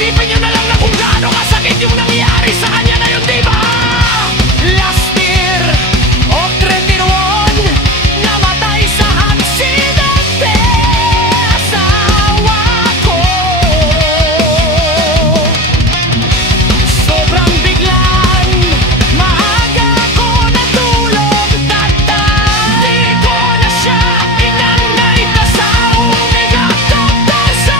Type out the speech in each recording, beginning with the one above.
Isipin nyo na lang na kung gaano kasakit yung nangyari sa kanya na yun, diba? Last year of 21, namatay sa aksidente asawa ko. Sobrang biglang maaga ko natulog tatay. Di ko na siya inangay kasama nagkakapasa.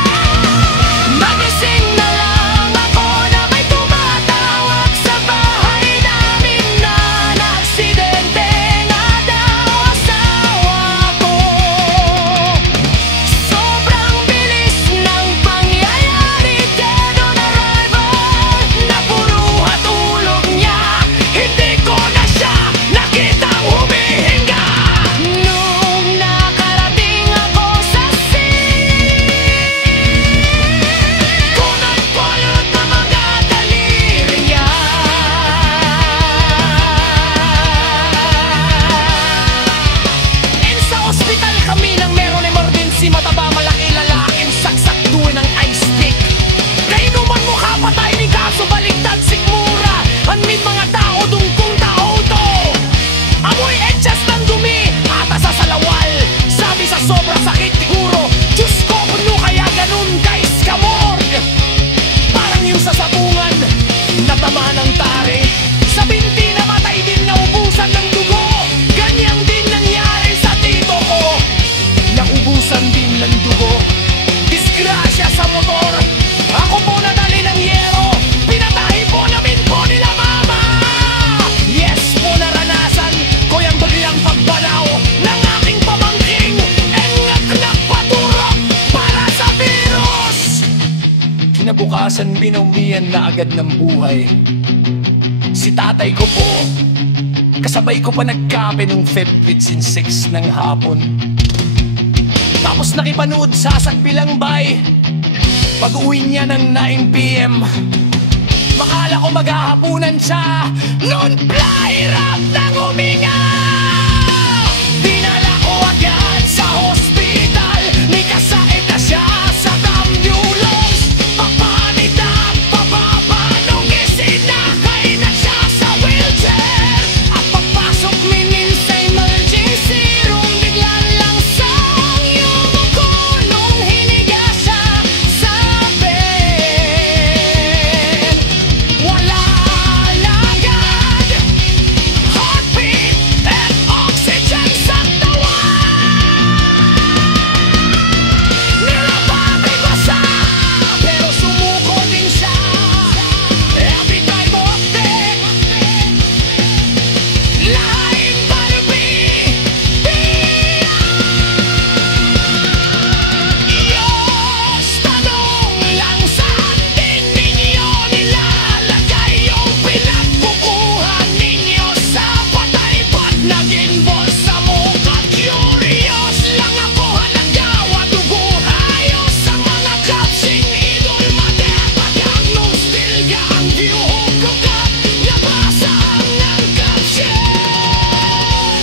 Magising na lang ako na may tumatawag sa bahay namin na naaksidente nga daw asawa ko. Sobrang bilis ng pangyayari, dead on arrival. Napuruhan tulog niya, hindi ko na siya nakitang humihinga. Nung nakarating ako sa scene, ko nagpulot ng mga daliri niya. And sa ospital kami nang meron emergency, mataba, malaki, lalaking saksak, duwi ng ice pick. Kainuman mukha patay ni kaso baliktad sikmura. Anmin mga tao dungkong tao to. Amoy etchas ng dumi, ata sa salawal. Sabi sa sobra sakit siguro, Diyos ko kuno kaya ganun guys kamord. Parang yung sa sabungan, natama ng tare. Sa binti namatay din, naubusan ng dugo. Ganyang din nangyari sa tito ko, naubusan din ng dugo. Disgrasya sa motor, ako po nadali ng yero. Pinatay po namin po nila mama. Yes po, naranasan ko yung biglang pagbanaw ng aking pamangking. Engak nagpaturok para sa virus. Kinabukasan binumihan na agad ng buhay. Si tatay ko po, kasabay ko pa nagkape nung Feb 6 ng hapon. Tapos nakipanood sa Sagbilang Bay. Pag-uwi niya ng 9 PM, makala ko maghahapunan siya. Noon plahirap ng huminga. Dinala ko agad sa hospital, may kasait na siya sa ambulance. Papanita, pababa nung isinakay na siya sa wheelchair. At pagpasok minin sa emergency room, bigla lang sang yumuko nung hiniga siya sa bed. Wala na agad heartbeat at oxygen sa tawan. Nilapati ko siya, pero sumuko din siya. Every time of day, lain palbi. Diyos, tanong lang saan din ninyo nilalagay yung pinagkukuha ninyo sa patay? Ba't naging bolsa mo ka? Curious lang ako, halimbawa dugo ayos ang mga kapsing idol matepatang nung still ka ang view ko ka. Nabasa ang caption,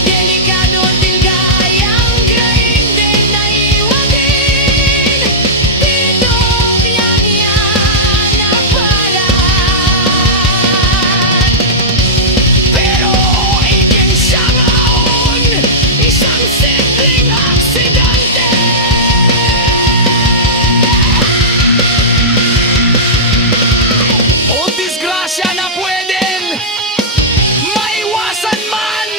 delikado din gayang grain din naiwan din. Dito yang yan ang balat. Pero ikin siyang aon, isang simpleng aksidente. O disgrasya na pwedeng maiwasan man.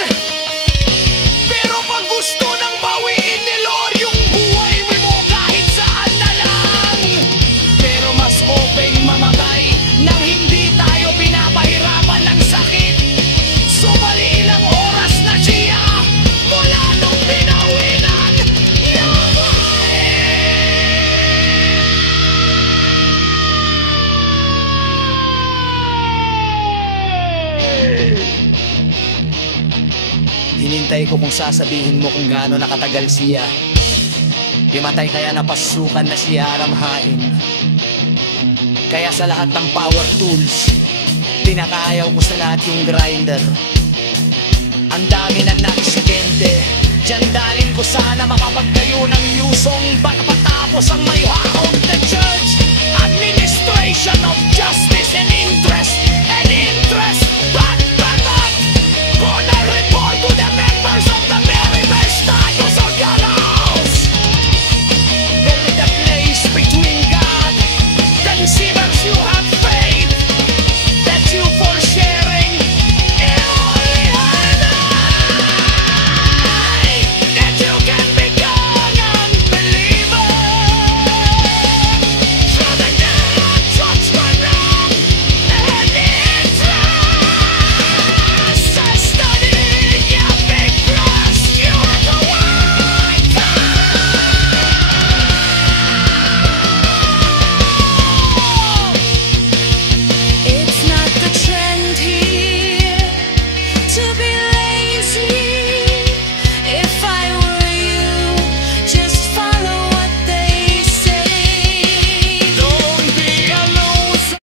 Pero pag gusto nang bawiin ni Lord yung buhay mo kahit saan na lang. Pero mas open mamatay nang hindi tayo pinapahirapan ng sakit. Sumali ilang oras na siya mula nung pinawinan ng buhay. Hinintay ko kung sasabihin mo kung gaano nakatagal siya. Pimatay kaya napasukan na siya aramhain. Kaya sa lahat ng power tools, pinakayaw ko sa lahat yung grinder. Ang dami na naaksidente, dyan dalin ko sana makapagtayo ng yusong bago patapos ang may hakot na church administration. nation of